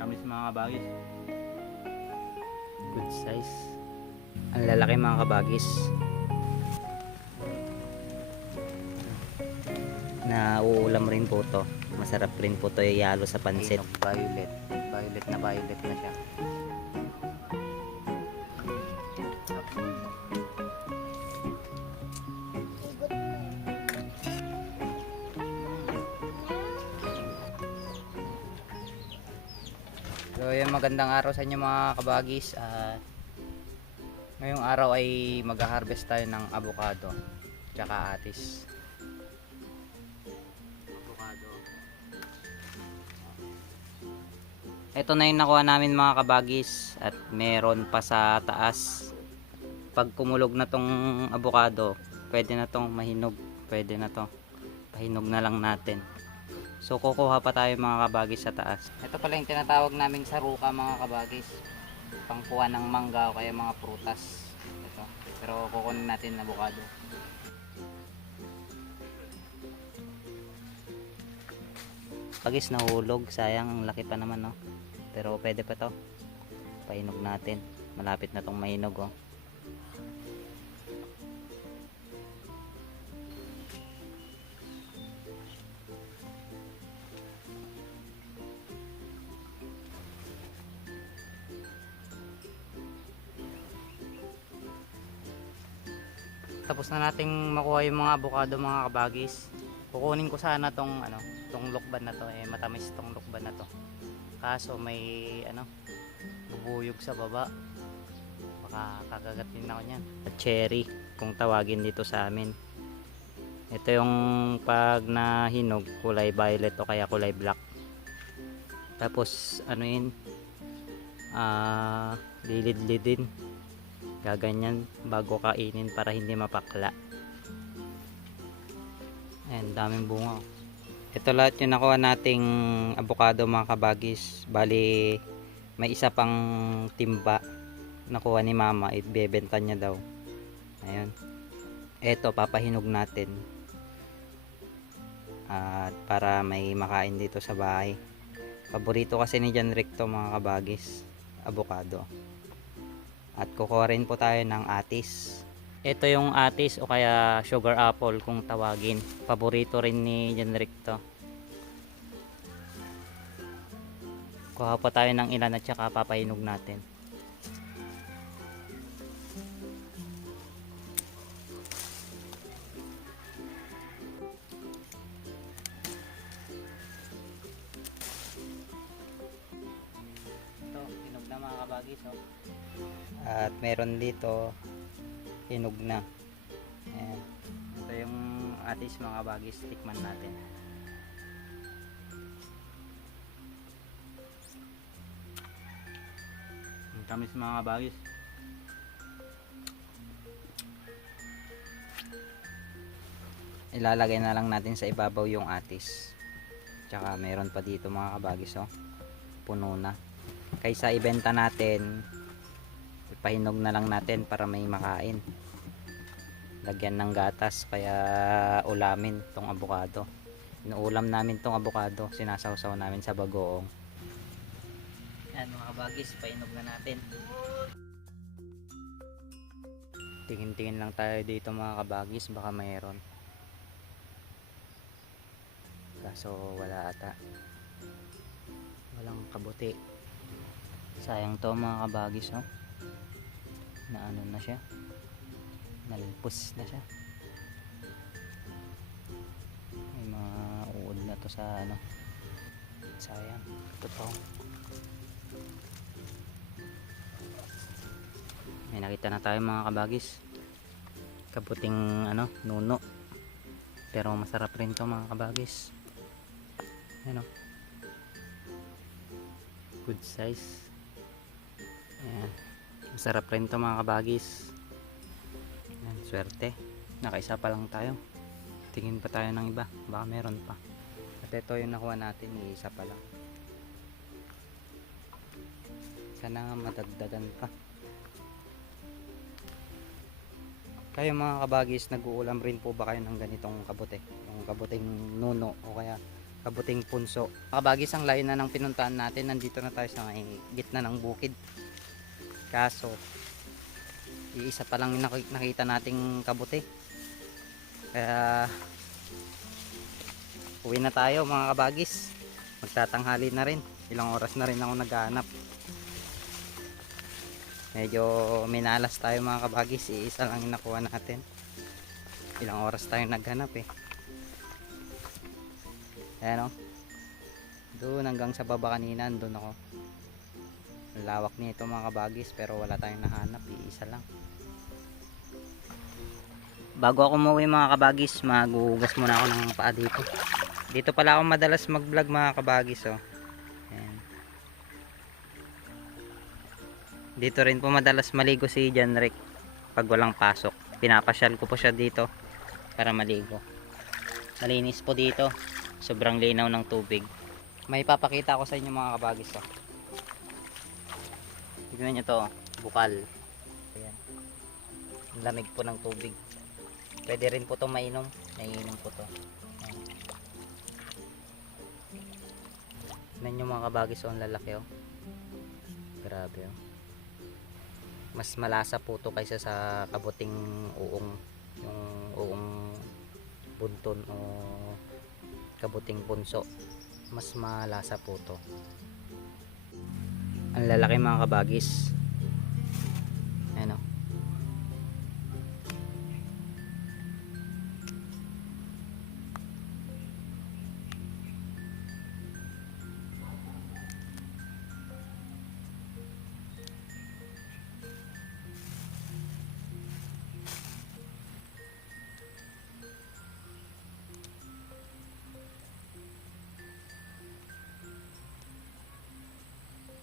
Kamis mga kabagis. Good size. Ang lalaki mga kabagis. Nauulam rin po to. Masarap rin po to yalo sa pansit. Violet. Violet na siya. So yung magandang araw sa inyo mga kabagis. Ngayong araw ay mag-harvest tayo ng avocado tsaka atis. Avocado. Ito na yung nakuha namin mga kabagis at meron pa sa taas. Pag kumulog na tong avocado, pwede na tong mahinog. Pwede na to. Pahinog na lang natin. So kukuha pa tayo mga kabagis sa taas. Ito pala yung tinatawag naming saruka mga kabagis. Pangkuha ng mangga o kaya mga prutas. Ito. Pero kukunin natin ng avocado. Pagis nahulog, sayang ang laki pa naman no. Pero pwede pa to. Pahinog natin. Malapit na tong mahinog oh. Tapos na nating makuha yung mga avocado mga kabagis. Kukunin ko sana tong tong lukban na to, matamis tong lukban na to. Kaso may bubuyog sa baba. Baka kakagatin ako niyan. Cherry kung tawagin dito sa amin. Ito yung pag nahinog kulay violet o kaya kulay black. Tapos lilid-lidin. Gaganyan bago kainin para hindi mapakla. Ayan, daming bunga. Ito lahat yung nakuha nating avocado mga kabagis. Bali may isa pang timba nakuha ni mama, ibebenta niya daw. Ayun. Ito papahinog natin. At para may makain dito sa bahay. Paborito kasi ni John Rick to mga kabagis, avocado. At kukuha rin po tayo ng atis. Ito yung atis o kaya sugar apple kung tawagin. Paborito rin ni John Rick to. Kuha pa tayo ng ilan at saka papahinog natin. Ito, hinog na mga kabagis oh. At meron dito hinog na. Ayan. Ito yung atis mga kabagis, tikman natin. Ang tamis mga kabagis. Ilalagay na lang natin sa ibabaw yung atis. Tsaka meron pa dito mga kabagis oh. Puno na. Kaysa ibenta natin, ipahinog na lang natin para may makain. Lagyan ng gatas kaya ulamin tong avocado. Inuulam namin tong avocado, sinasawsaw namin sa bagoong. Yan mga kabagis, pahinog na natin. Tingin-tingin lang tayo dito mga kabagis, baka mayroon. Kaso wala ata. Walang kabuti. Sayang to mga kabagis oh. Na na siya. Nalipos na siya. May mga uod na to sa sayang. Ito po. May nakita na tayo mga kabagis. Kabuting nuno. Pero masarap rin to mga kabagis. Good size. Ayan. Masarap rin to mga kabagis. Ayan, swerte. Nakaisa pa lang tayo. Tingin pa tayo ng iba. Baka meron pa. At ito yung nakuha natin. Isa pa lang. Sana nga madagdagan pa. Kayo mga kabagis, nag-uulam rin po ba kayo ng ganitong kabute? Yung kabuting nuno o kaya kabuting punso. Mga kabagis, ang layo na ng pinuntahan natin. Nandito na tayo sa may gitna ng bukid. Kaso iisa pa lang nakita nating kabuti. Kaya uwi na tayo mga kabagis. Magtatanghali na rin. Ilang oras na rin ako naghahanap. Medyo minalas tayo mga kabagis. Iisa lang yung nakuha natin. Ilang oras tayo naghanap eh. Ayan o. Doon hanggang sa baba kanina, doon ako. Ang lawak nito mga kabagis, pero wala tayong nahanap. Iisa lang. Bago ako umuwi mga kabagis, magugas muna ako ng paa dito. Dito pala ako madalas mag vlog mga kabagis oh. Ayan. Dito rin po madalas maligo si John Rick pag walang pasok. Pinapasyal ko po siya dito para maligo. Malinis po dito. Sobrang linaw ng tubig. May papakita ako sa inyo mga kabagis oh. Tignan nyo to, bukal. Ayan. Ang lamig po ng tubig. Pwede rin po itong mainom. Naiinom po to. Ayan. Tignan nyo mga kabagis oh, ang lalaki oh. Grabe oh. Mas malasa po to kaysa sa kabuting uong. Yung uong bunton o kabuting punso. Mas malasa po to. Ang lalaki mga kabagis. Ayan o.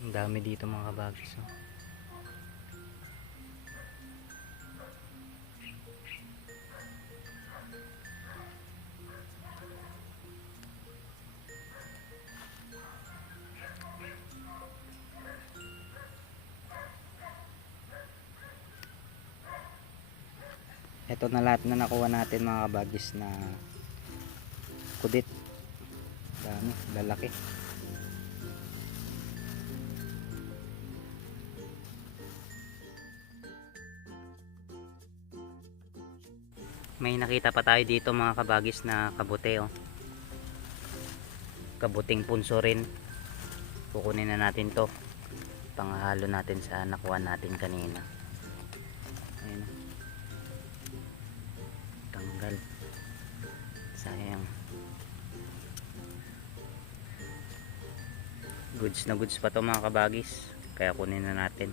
Ang dami dito mga kabagis oh. Ito na lahat na nakuha natin mga kabagis na kudit. Dami, lalaki. May nakita pa tayo dito mga kabagis na kabute oh. Kabuting punso rin. Kukunin na natin to. Panghalo natin sa nakuha natin kanina. Ayun. Tanggal. Sayang. Goods na goods pa to mga kabagis. Kaya kunin na natin.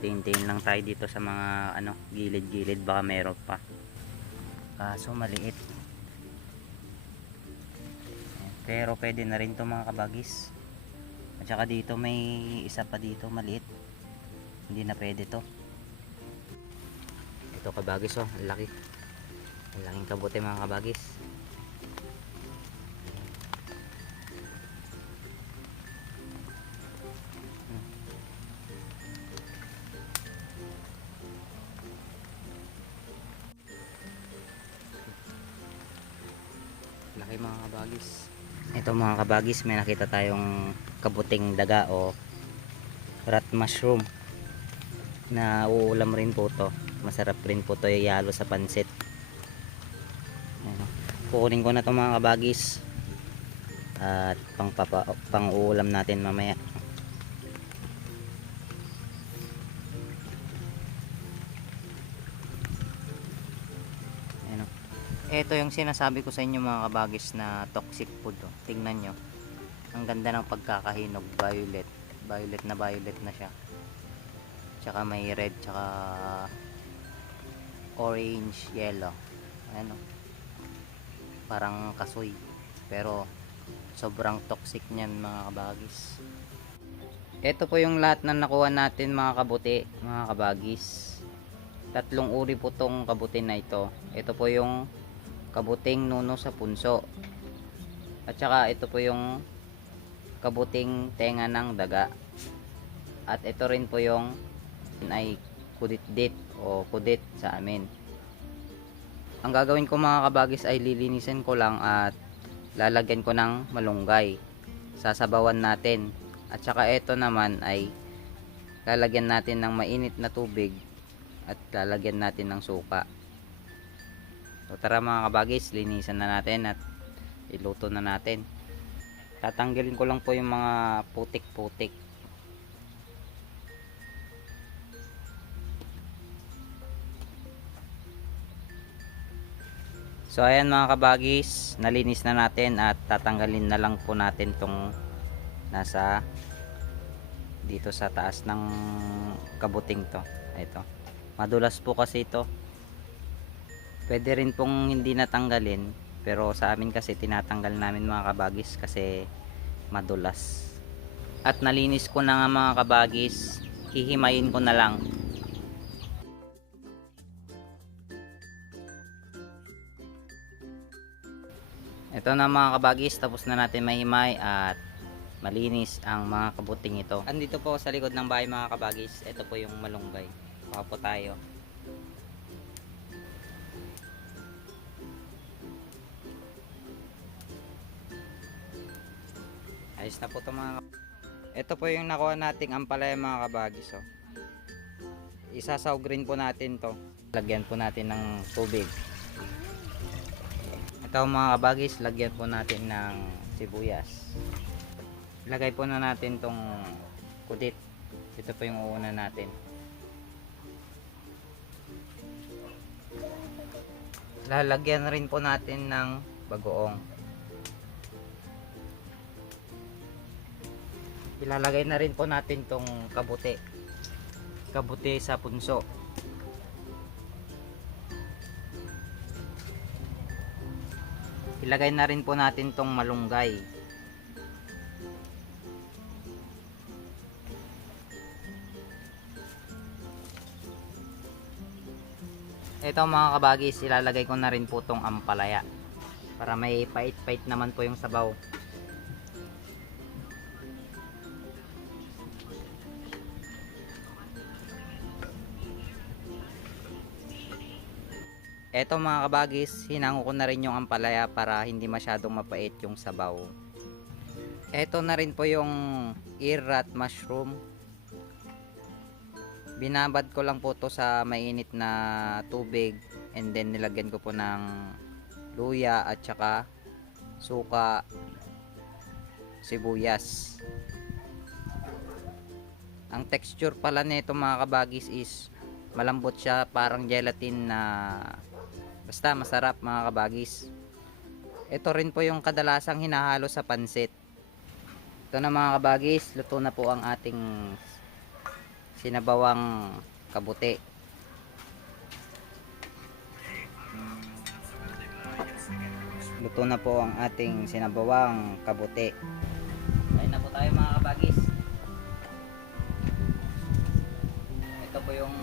Tingin lang tayo dito sa mga ano, gilid-gilid, baka meron pa. Kaso maliit. Pero pwede na rin to mga kabagis. At saka dito may isa pa dito maliit. Hindi na pwede to. Ito kabagis oh, ang laki. Ang laking kabote mga kabagis. Laki mga kabagis. Ito mga kabagis, may nakita tayong kabuting daga o rat mushroom na uulam rin po to. Masarap rin po to ihalo sa pansit. Kukunin ko na to mga kabagis at pang uulam natin mamaya. Ito yung sinasabi ko sa inyo mga kabagis na toxic food oh. Tingnan nyo, ang ganda ng pagkakahinog. Violet, violet na siya. Tsaka may red, tsaka orange, yellow. Ano, parang kasoy, pero sobrang toxic niyan mga kabagis. Ito po yung lahat na nakuha natin mga kabuti mga kabagis. Tatlong uri po tong kabuti na ito. Ito po yung kabuting nuno sa punso, at saka ito po yung kabuting tenga ng daga, at ito rin po yung ay kudit-dit o kudit sa amin. Ang gagawin ko mga kabagis ay lilinisin ko lang at lalagyan ko ng malunggay. Sasabawan natin. At saka ito naman ay lalagyan natin ng mainit na tubig at lalagyan natin ng suka. So tara mga kabagis, linisan na natin at iluto na natin. Tatanggalin ko lang po yung mga putik-putik. So ayan mga kabagis, nalinis na natin at tatanggalin na lang po natin tong nasa dito sa taas ng kabuting to. Ito. Madulas po kasi ito. Pwede rin pong hindi natanggalin, pero sa amin kasi tinatanggal namin mga kabagis kasi madulas. At nalinis ko na nga mga kabagis, hihimayin ko na lang. Ito na mga kabagis, tapos na natin mahimay at malinis ang mga kabuting ito. Andito po sa likod ng bahay mga kabagis, ito po yung malunggay. Baka po tayo. Ayos na po ito mga. Ito po yung nakuha nating ampalaya mga kabagis. Oh. Isasawg rin po natin to. Lagyan po natin ng tubig. Ito mga kabagis, lagyan po natin ng sibuyas. Lagay po na natin tong kudit. Ito po yung uuna natin. Lalagyan rin po natin ng bagoong. Ilalagay na rin po natin tong kabuti. Kabuti sa punso. Ilagay na rin po natin tong malunggay. Ito mga kabagis, ilalagay ko na rin po tong ampalaya para may pait-pait naman po yung sabaw. Eto mga kabagis, hinango ko na rin yung ampalaya para hindi masyadong mapait yung sabaw. Eto na rin po yung ear rat mushroom. Binabad ko lang po to sa mainit na tubig and then nilagyan ko po ng luya at saka suka, sibuyas. Ang texture pala nito mga kabagis is malambot siya, parang gelatin na basta masarap mga kabagis. Ito rin po yung kadalasang hinahalo sa pansit. Ito na mga kabagis, luto na po ang ating sinabawang kabuti. Luto na po ang ating sinabawang kabuti. Kain na po tayo mga kabagis. Ito po yung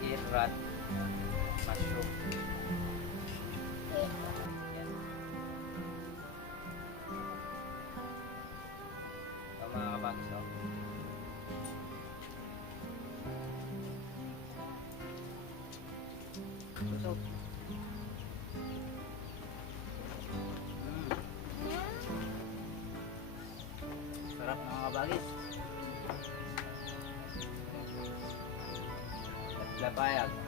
ear rat mushroom. Yan. Ito mga kabagis. Susok. Sarap mga kabagis. Lapayag.